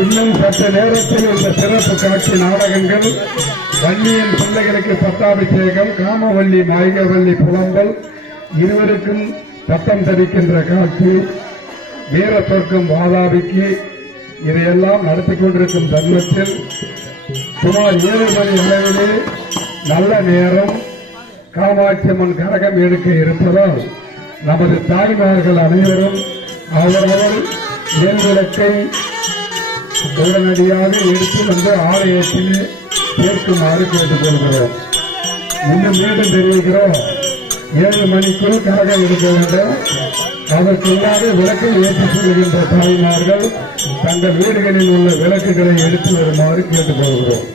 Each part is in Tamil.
இன்னும் சற்று நேரத்தில் இந்த சிறப்பு காட்சி நாடகங்கள் வள்ளியின் பிள்ளைகளுக்கு பட்டாபிஷேகம், காமவல்லி நாயகவல்லி புலம்பல், இருவருக்கும் பட்டம் தரிக்கின்ற காட்சி, வீர சொர்க்கம் வாதாபிக்கு இதையெல்லாம் நடத்தி கொண்டிருக்கும் தருணத்தில் சுமார் 7 மணி அளவிலே நல்ல நேரம் காமாட்சியம்மன் கரகம் எடுக்க இருப்பதால் நமது தாய்மார்கள் அனைவரும் அவரவர் விளக்கை உடனடியாக எடுத்து வந்து ஆலயத்திலே சேர்க்குமாறு கேட்டுக்கொள்கிறோம். இன்னும் மீண்டும் தெரிவிக்கிறோம், 7 மணிக்குள் கரகம் எடுக்க வேண்டும். அதற்குள்ளாக விளக்கை ஏற்றிச் செல்கின்ற தாய்மார்கள் தங்கள் வீடுகளில் உள்ள விளக்குகளை எடுத்து வருமாறு கேட்டுக்கொள்கிறோம்.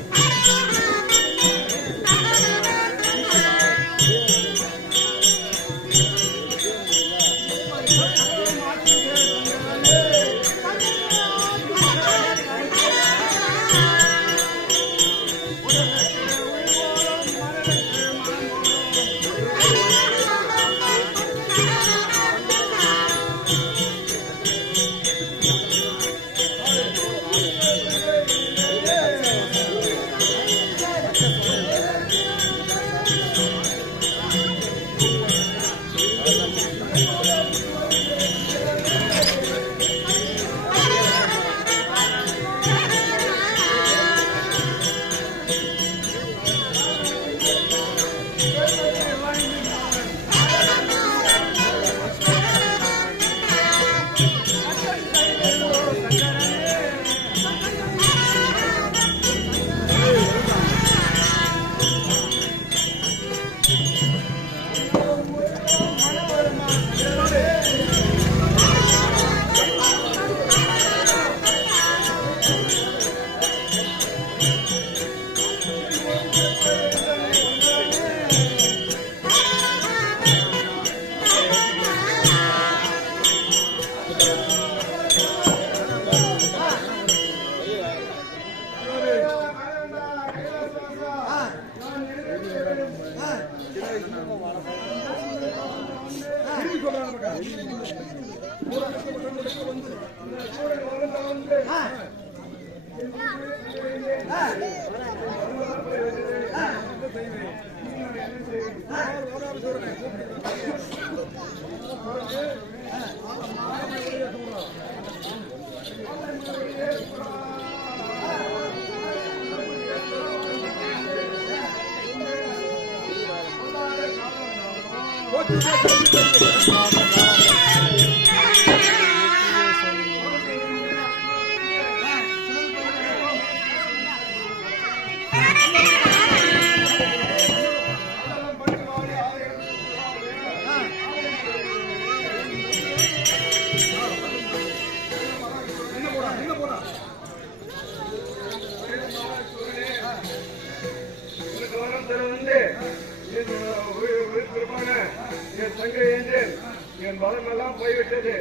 என் பலம் எல்லாம் போய்விட்டது.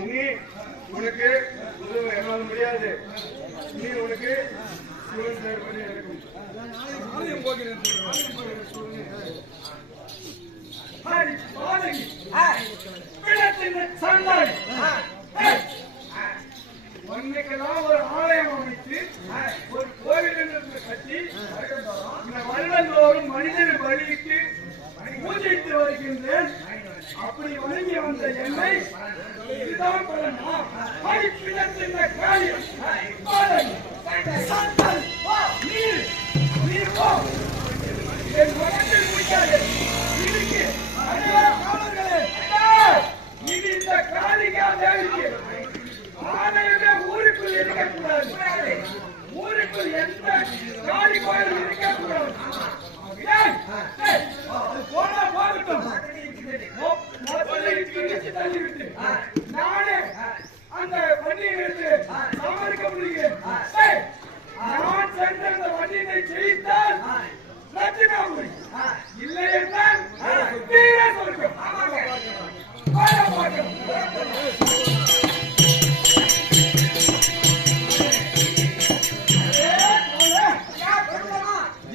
இனி உனக்கு என்னால் முடியாது. இனி உனக்கு இருக்கும். மண்ணுக்கெல்லாம் ஒரு ஆலயம் அமைத்து ஒரு கோவில் கட்டி இந்த வருடந்தோறும் மனிதனை பலியிட்டு பூஜித்து வருகின்றேன். அப்படி வணங்கி வந்த என்னை இதுதான் பலனா மடிப்பிடத்தின் காரியம் என் மனத்தில் முடியாது. இதுக்கு இது இந்த காளிகா தேவிக்கு ஆலயமே ஊருக்குள் இருக்கக்கூடாது. ஊருக்குள் எந்த காளி கோயில் இருக்கக்கூடாது. போனா போகட்டும். தள்ளிவிட்டு நானே அந்த வண்டியை எடுத்து சமாளிக்க முடியும். நான் சென்ற அந்த வண்டியை ஜெயித்தால் ரத்தினாபுரி, இல்லை என்றால் வீர சொர்க்கம்.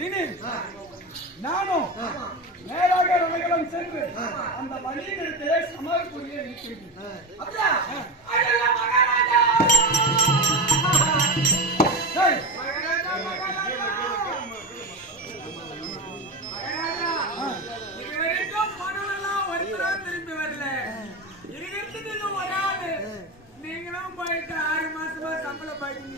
இனி நானும் நேராக படைகளும் சென்று அந்த வழியிடத்திலே சமாள் புரிய இருக்கிறது. அப்படியா? திரும்பி வரல இருக்கிறது வராது. நீங்களும் போயிட்டு 6 மாசமா சம்பளம் பாக்கி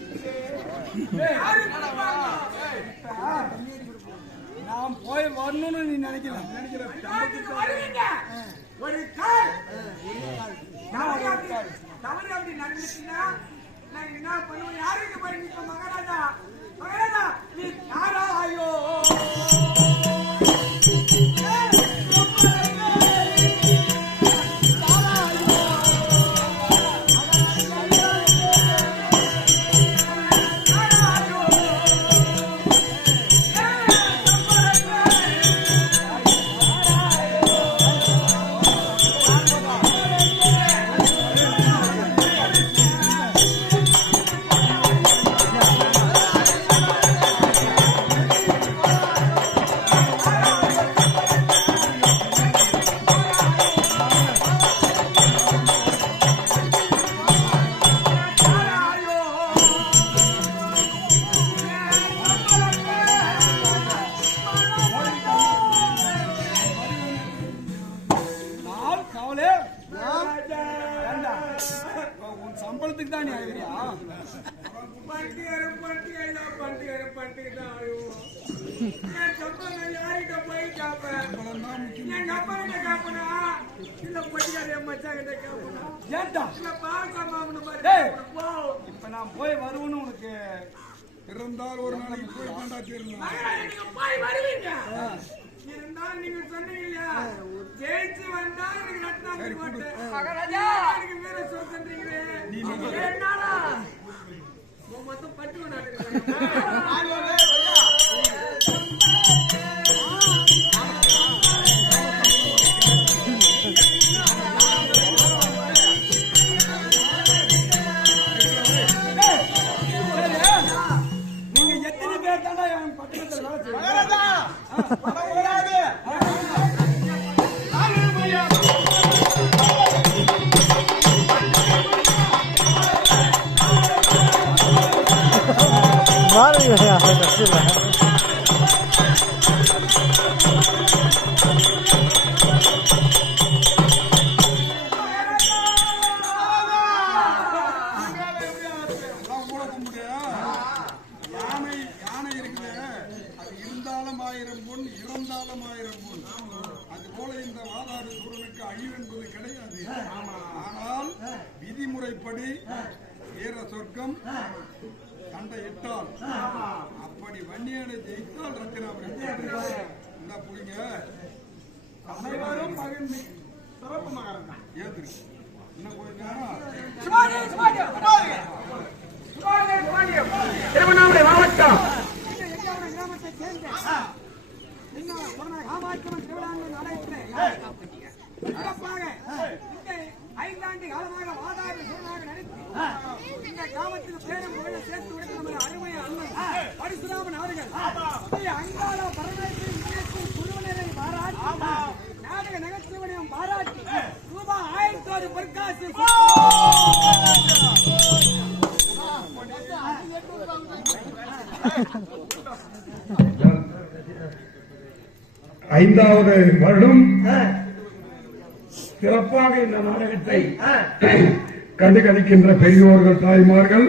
நான் போய் வரணும்னு நீ நினைக்கிறேன். ஒரு கால் தவறு அப்படி நடந்துச்சுன்னா நான் என்ன பண்ணுவேன்? யாருக்கு பாருங்க இப்ப மகாராஜா மகாராஜா நீ யாரா? ஐயோ சம்பளத்துக்கு தான் நீ ஆகிறியா? பண்டிகை யார்கிட்ட போய் காப்பேன்? எங்க அப்பா கிட்ட காப்பனா இல்ல பொட்டிக்கார மச்சா கிட்ட காப்பனா? ஏன்டா இல்ல பாக்க மாமனு இப்ப நான் போய் வருவேன்னு உனக்கு இருந்தால் ஒரு நாளைக்கு போய் கொண்டா தீரணும். போய் வருவீங்க இருந்தாலும் நீங்க சொன்னீங்க ஜெயிச்சு வந்தா எனக்கு ரத்னாபுரி போட்டு மகாராஜா எனக்கு வேற சொல்றீங்களே என்னால மொத்தம் பட்டு நீங்க எத்தனை பேர் தாண்டா என் பட்டணத்தில் வேலை செய்ய யானை இருக்குது. அது இருந்தாலும் 1000 பொன், இறந்தாலும் 1000 பொன். அதுபோல இந்த வாதாடு சூரனுக்கு அழிவு என்பது கிடையாது. ஆனால் விதிமுறைப்படி வீர சொர்க்கம் சண்டையிட்டால் அப்படி வன்னியனை ஜெயித்தால் ரத்தினாபுரி இந்த புரிங்க அனைவரும் பகிர்ந்து சிறப்பு மகாராஜா ஏத்து இன்னும் கொஞ்ச நேரம் திருவண்ணாமலை மாவட்டம் கிராமத்தை சேர்ந்த சிறப்பாக 5 ஆண்டு காலமாக வாதாடு சூரனாக நடித்து இந்த கிராமத்தில் பேரும் புகழ சேர்த்து விட நமது அருமை அண்ணன் பரசுராமன் அவர்கள் அங்காள பரமேஸ்வரி குழுவினரை பாராட்டி நாடக நகைச்சுவனையும் பாராட்டி ரூபாய் 1000 பொற்காசு ஐந்தாவது வருடம் சிறப்பாக இந்த நாடகத்தை கண்டுகளிக்கின்ற பெரியோர்கள் தாய்மார்கள்